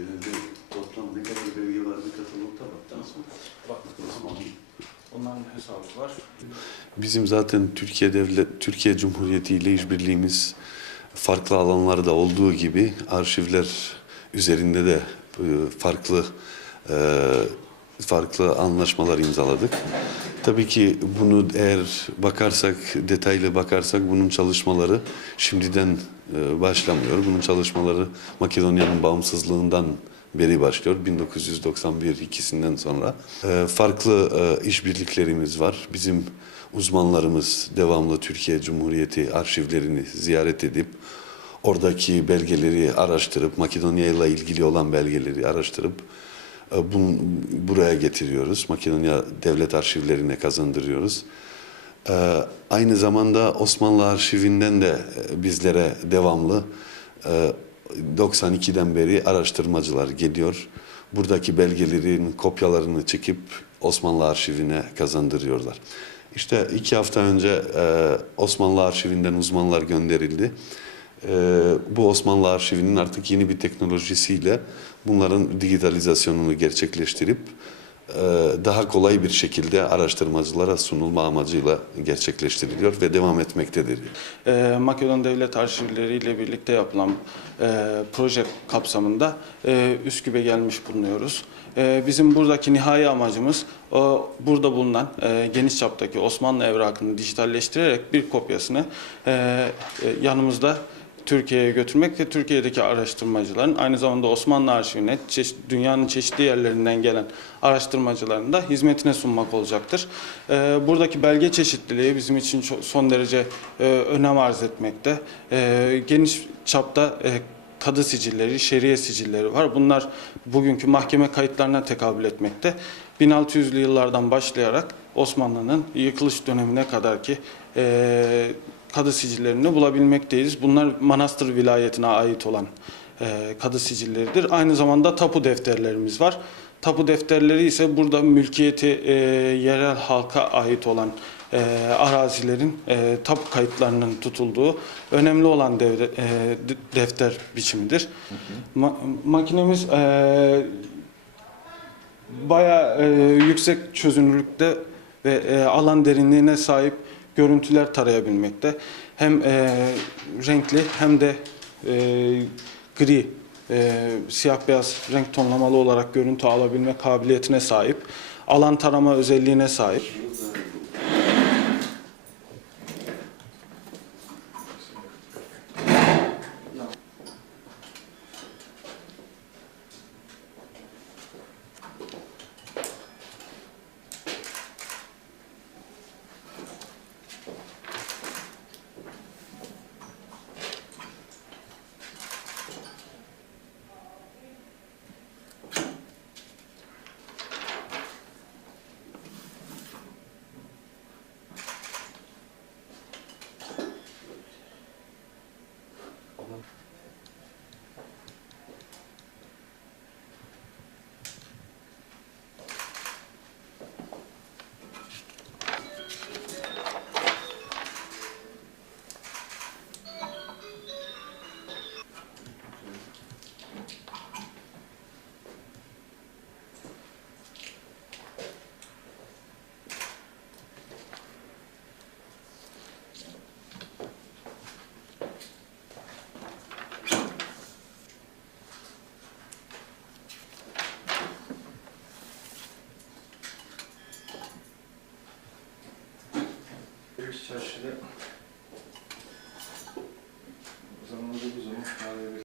Genelde toplam ne kadar belge var bir katalogda baktınız mı? Baktık Tamam. Onların hesabı var. Bizim zaten Türkiye Devlet, Türkiye Cumhuriyeti ile işbirliğimiz farklı alanlarda olduğu gibi arşivler üzerinde de e, farklı e, farklı anlaşmalar imzaladık. Tabii ki bunu eğer bakarsak, detaylı bakarsak bunun çalışmaları şimdiden e, başlamıyor. Bunun çalışmaları Makedonya'nın bağımsızlığından beri başlıyor. 1991 ikisinden sonra. E, farklı e, işbirliklerimiz var. Bizim uzmanlarımız devamlı Türkiye Cumhuriyeti arşivlerini ziyaret edip oradaki belgeleri araştırıp Makedonya ile ilgili olan belgeleri araştırıp e, bun, buraya getiriyoruz. Makedonya devlet arşivlerine kazandırıyoruz. E, aynı zamanda Osmanlı arşivinden de e, bizlere devamlı e, 92'den beri araştırmacılar geliyor. Buradaki belgelerin kopyalarını çekip Osmanlı arşivine kazandırıyorlar. İşte iki hafta önce Osmanlı arşivinden uzmanlar gönderildi. E, bu Osmanlı arşivinin artık yeni bir teknolojisiyle bunların digitalizasyonunu gerçekleştirip e, daha kolay bir şekilde araştırmacılara sunulma amacıyla gerçekleştiriliyor ve devam etmektedir. Ee, Makedon Devlet Arşivleri ile birlikte yapılan e, proje kapsamında e, Üsküp'e gelmiş bulunuyoruz. E, bizim buradaki nihai amacımız o, burada bulunan e, geniş çaptaki Osmanlı evrakını dijitalleştirerek bir kopyasını e, e, yanımızda Türkiye'ye götürmek ve Türkiye'deki araştırmacıların aynı zamanda Osmanlı arşivine çeşit, dünyanın çeşitli yerlerinden gelen araştırmacıların da hizmetine sunmak olacaktır. Ee, buradaki belge çeşitliliği bizim için çok, son derece e, önem arz etmekte. Ee, geniş çapta e, kadı sicilleri, şeriye sicilleri var. Bunlar bugünkü mahkeme kayıtlarına tekabül etmekte. 1600'lü yıllardan başlayarak Osmanlı'nın yıkılış dönemine kadar ki e, kadı sicillerini bulabilmekteyiz. Bunlar Manastır vilayetine ait olan e, kadı sicilleridir. Aynı zamanda tapu defterlerimiz var. Tapu defterleri ise burada mülkiyeti e, yerel halka ait olan e, arazilerin e, tapu kayıtlarının tutulduğu önemli olan devre, e, defter biçimidir. Ma- makinemiz e, bayağı e, yüksek çözünürlükte ve e, alan derinliğine sahip görüntüler tarayabilmekte. Hem e, renkli hem de e, gri, e, siyah beyaz renk tonlamalı olarak görüntü alabilme kabiliyetine sahip. Alan tarama özelliğine sahip. Çarşıda o zaman da bu zaman kahve